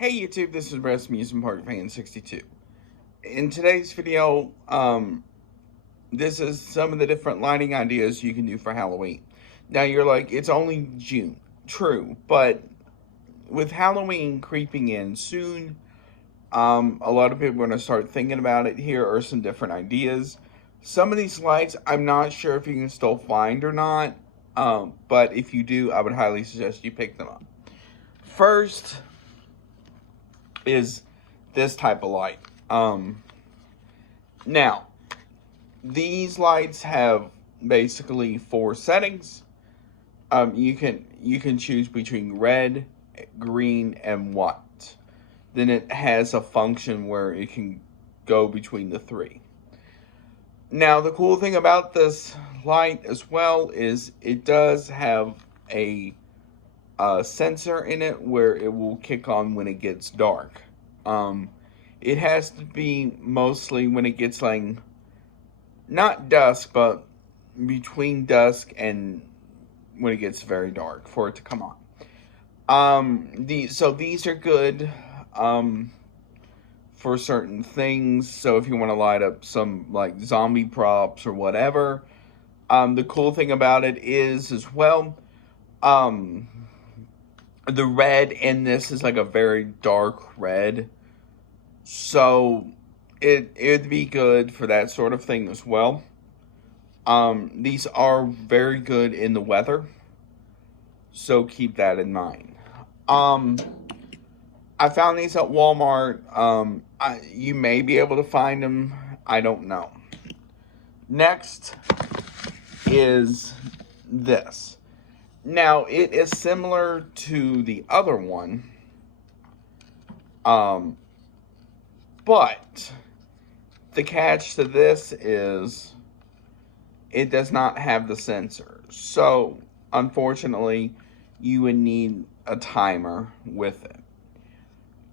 Hey YouTube, this is Breast Amusement Park Fan 62. In today's video, this is some of the different lighting ideas you can do for Halloween. Now you're like, it's only June. True, but with Halloween creeping in soon, a lot of people are going to start thinking about it. Here are some different ideas. Some of these lights, I'm not sure if you can still find or not, but if you do, I would highly suggest you pick them up. First is this type of light. Now, these lights have basically 4 settings. You can choose between red, green, and white. Then it has a function where it can go between the 3. Now, the cool thing about this light as well is it does have a sensor in it where it will kick on when it gets dark. It has to be mostly when it gets like, not dusk, but between dusk and when it gets very dark for it to come on. So these are good for certain things. So if you want to light up some like zombie props or whatever. The cool thing about it is as well, the red in this is like a very dark red, so it'd be good for that sort of thing as well. These are very good in the weather, so keep that in mind. I found these at Walmart. You may be able to find them, I don't know. Next is this. Now, it is similar to the other one, but the catch to this is it does not have the sensor. So, unfortunately, you would need a timer with it.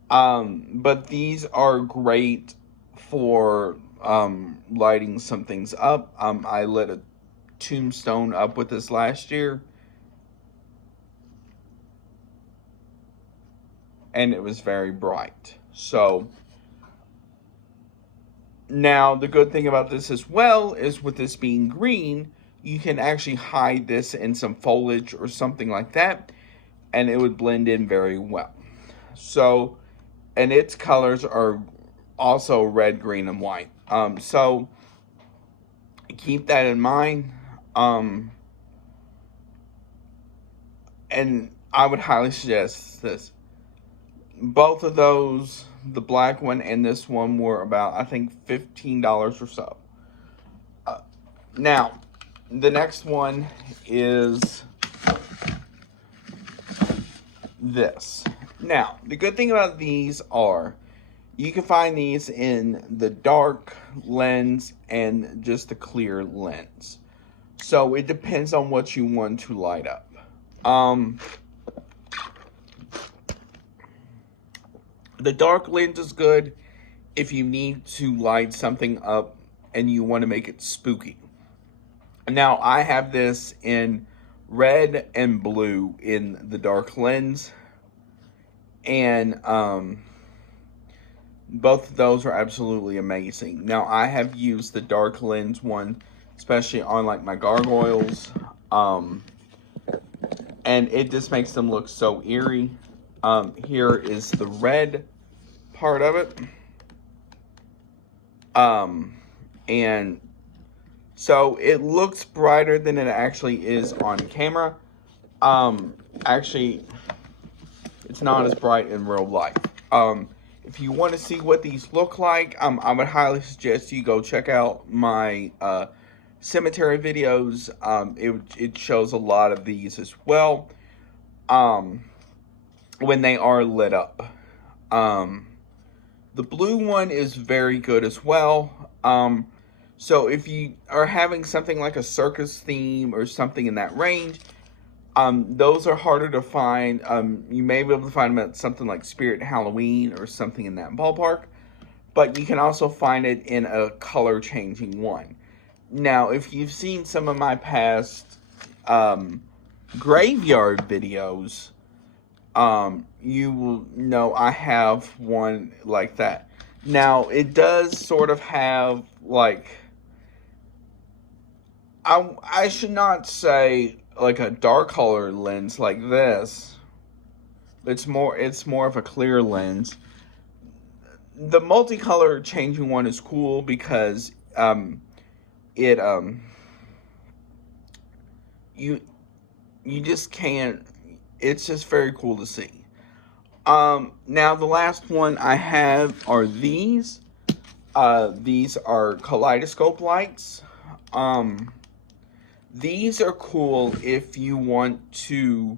But these are great for lighting some things up. I lit a tombstone up with this last year, and it was very bright. So now the good thing about this as well is with this being green, you can actually hide this in some foliage or something like that, and it would blend in very well. So, and its colors are also red, green, and white. So keep that in mind. And I would highly suggest this. Both of those, the black one and this one, were about, I think, $15 or so. Now, the next one is this. Now, the good thing about these are you can find these in the dark lens and just the clear lens. So it depends on what you want to light up. The dark lens is good if you need to light something up and you want to make it spooky. Now, I have this in red and blue in the dark lens, and both of those are absolutely amazing. Now, I have used the dark lens one, especially on like my gargoyles, and it just makes them look so eerie. Here is the red part of it. And so it looks brighter than it actually is on camera. Actually, it's not as bright in real life. If you want to see what these look like, I would highly suggest you go check out my cemetery videos. It shows a lot of these as well. When they are lit up. The blue one is very good as well. So if you are having something like a circus theme or something in that range, those are harder to find. You may be able to find them at something like Spirit Halloween or something in that ballpark. But you can also find it in a color changing one. Now, if you've seen some of my past graveyard videos, you will know I have one like that. Now, it does sort of have, like, I should not say, like, a dark color lens like this. It's more of a clear lens. The multicolor changing one is cool because, it, you just can't, it's just very cool to see. Now the last one I have are these. These are kaleidoscope lights. These are cool if you want to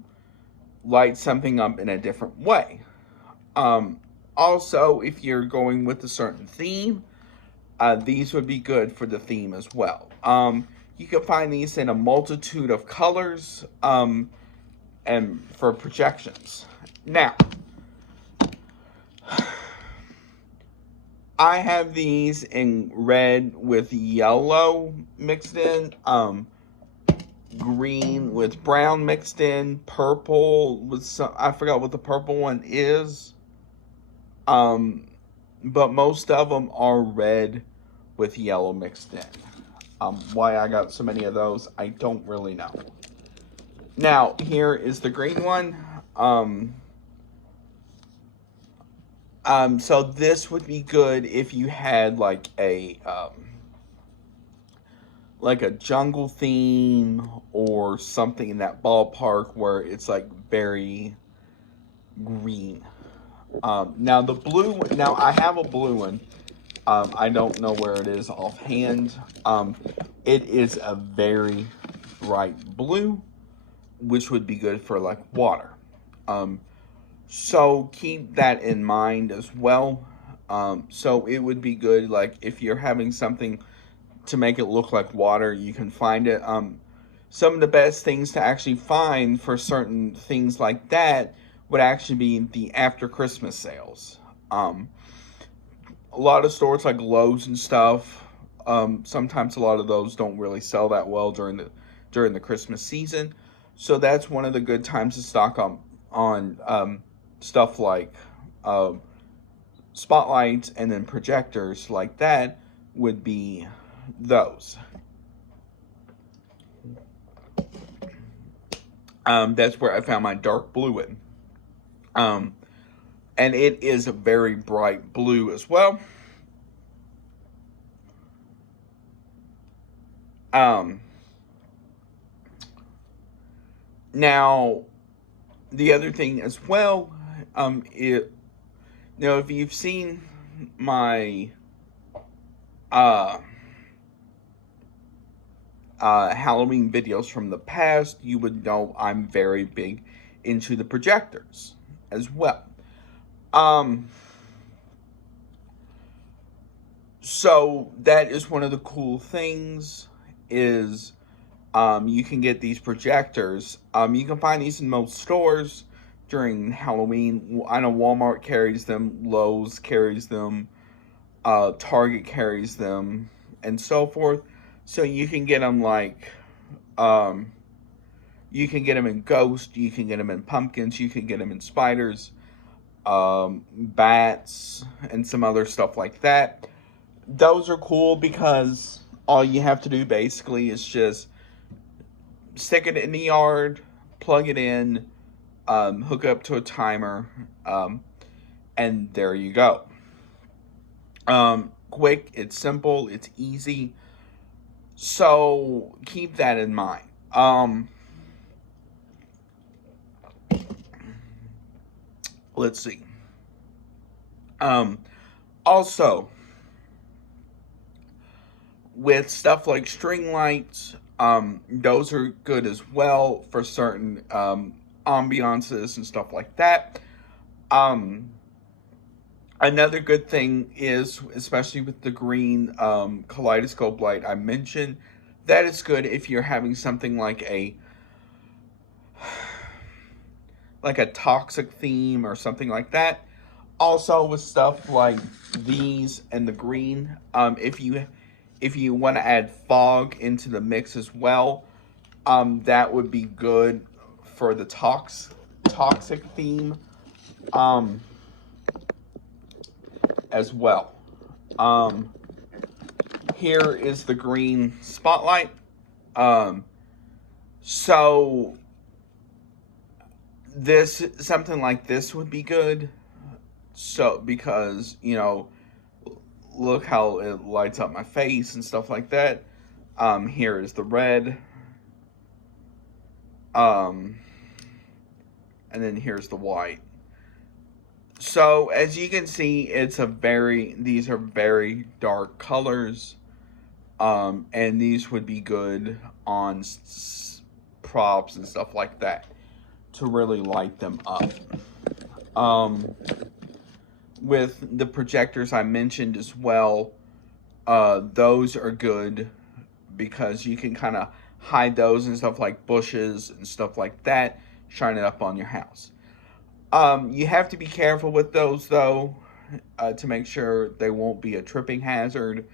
light something up in a different way. Also, if you're going with a certain theme, these would be good for the theme as well. You can find these in a multitude of colors, and for projections. Now, I have these in red with yellow mixed in, green with brown mixed in, purple with some, I forgot what the purple one is. But most of them are red with yellow mixed in. Why I got so many of those, I don't really know. Now, here is the green one. So this would be good if you had like a jungle theme or something in that ballpark where it's like very green. Now the blue one, now I have a blue one. I don't know where it is offhand. It is a very bright blue, which would be good for like water. So keep that in mind as well. So it would be good, like if you're having something to make it look like water, you can find it. Some of the best things to actually find for certain things like that would actually be the after Christmas sales. A lot of stores like Lowe's and stuff, sometimes a lot of those don't really sell that well during the Christmas season. So that's one of the good times to stock on stuff like spotlights and then projectors like that would be those. That's where I found my dark blue in. And it is a very bright blue as well. Now, the other thing as well, if you've seen my Halloween videos from the past, you would know I'm very big into the projectors as well. So that is one of the cool things is you can get these projectors. You can find these in most stores during Halloween. I know Walmart carries them, Lowe's carries them, Target carries them, and so forth. So you can get them like, you can get them in ghosts, you can get them in pumpkins, you can get them in spiders, bats, and some other stuff like that. Those are cool because all you have to do basically is just stick it in the yard, plug it in, hook up to a timer, and there you go. Quick, it's simple, it's easy. So keep that in mind. Let's see. Also, with stuff like string lights, those are good as well for certain ambiances and stuff like that. Another good thing is, especially with the green kaleidoscope light I mentioned, that is good if you're having something like a toxic theme or something like that. Also with stuff like these and the green, if you want to add fog into the mix as well, that would be good for the toxic toxic theme as well. Here is the green spotlight. So something like this would be good. So because, you know, look how it lights up my face and stuff like that. Here is the red. And then here's the white. So as you can see, these are very dark colors. And these would be good on props and stuff like that to really light them up. With the projectors I mentioned as well, those are good because you can kind of hide those and stuff like bushes and stuff like that, shine it up on your house. You have to be careful with those though, to make sure they won't be a tripping hazard,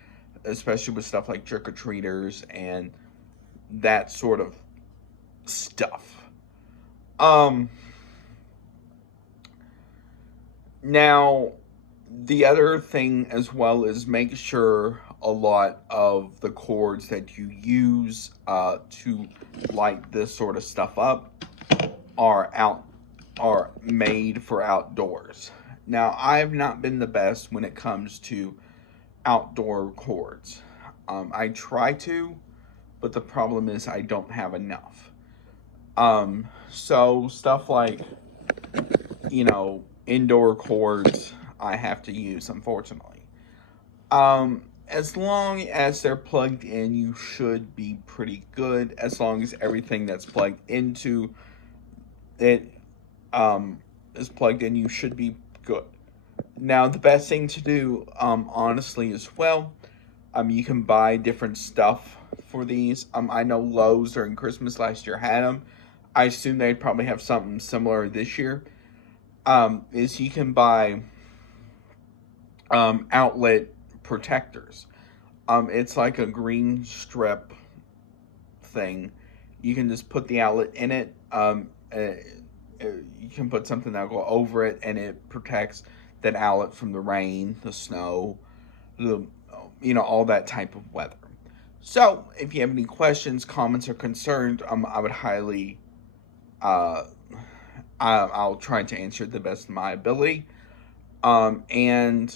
especially with stuff like trick-or-treaters and that sort of stuff. Now, the other thing as well is make sure a lot of the cords that you use to light this sort of stuff up are made for outdoors. Now, I've not been the best when it comes to outdoor cords. I try to, but the problem is I don't have enough. So stuff like, you know, indoor cords I have to use, unfortunately. As long as they're plugged in, you should be pretty good. As long as everything that's plugged into it is plugged in, you should be good. Now, the best thing to do, honestly, as well, you can buy different stuff for these. I know Lowe's during Christmas last year had them. I assume they'd probably have something similar this year. Is you can buy outlet protectors. It's like a green strip thing. You can just put the outlet in it. You can put something that'll go over it, and it protects that outlet from the rain, the snow, all that type of weather. So, if you have any questions, comments, or concerns, I would highly, I'll try to answer the best of my ability. And